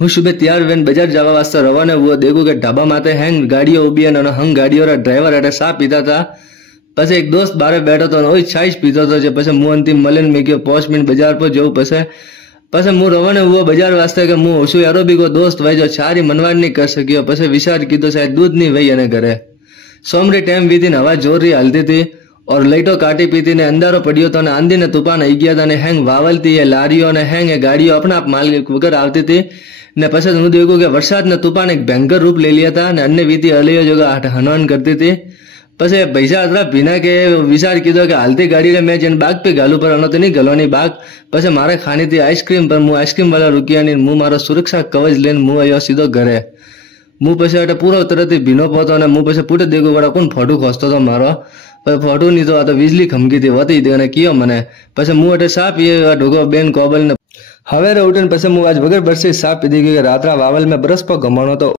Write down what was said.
હું सुबह तैयार वेन बाजार जावा वास्ते रवाना हुआ। देखो कि ढाबा माते हैंग गाड़ियों उभी है और हंग गाड़ियों ड्राइवर अटे सा पीता था। पछे एक दोस्त बारे बैठो तो ओई छाइश पीतो तो जे पछे मु अंतिम मलन में गयो 5 मिनट बाजार पर जाऊं। पछे मु रवाना हुआ बाजार वास्ते के मु होशु यारो भी को दोस्त भाई जो छारी मनवाड़ नहीं कर सकियो। पछे विचार कीधो शायद दूध नहीं वही अने घरे सोमरी टाइम बीती हवा जोर रही हालती थी और लाइटो काटी पीती ने अंधारो पड़ियो तो आंधी ने तूफान आई गया था ने हैंग वावलती है लारियों ने हैंग है गाड़ियों अपना आप माल वगैरह आवती थी ने पछे हूँ देखू कि वरसाद ने तूफान एक भयंकर रूप ले लिया था ने अन्य वीती अलियो जगह हनवान करती थी। पछे पैसा अतरा भीना के विचार कीधो कि हालती गाड़ी रे मैं जन बाग पे घालू पर अनो तो नहीं घलवानी बाग। पछे मारे खानी थी आइसक्रीम पर मु आइसक्रीम वाला रुकिया नहीं मु मारो सुरक्षा कवच लेने मु आयो सीधो घरे। मु पछे अटे पूरो तरह भीनो पहोतो ने मु पछे पूटे देखो वड़ा कोण फोटो खोजतो तो मारो पर फोटो नहीं तो आ तो वीजली खमकी थी वती थी ने कियो मने। पछे मु अटे सा पीए ढोको बेन कोबल ने हवेरे उठीने पछे मु आज वगर बरसे सा पीधी गई। रात्रा वावल में बरस पर गमाणो तो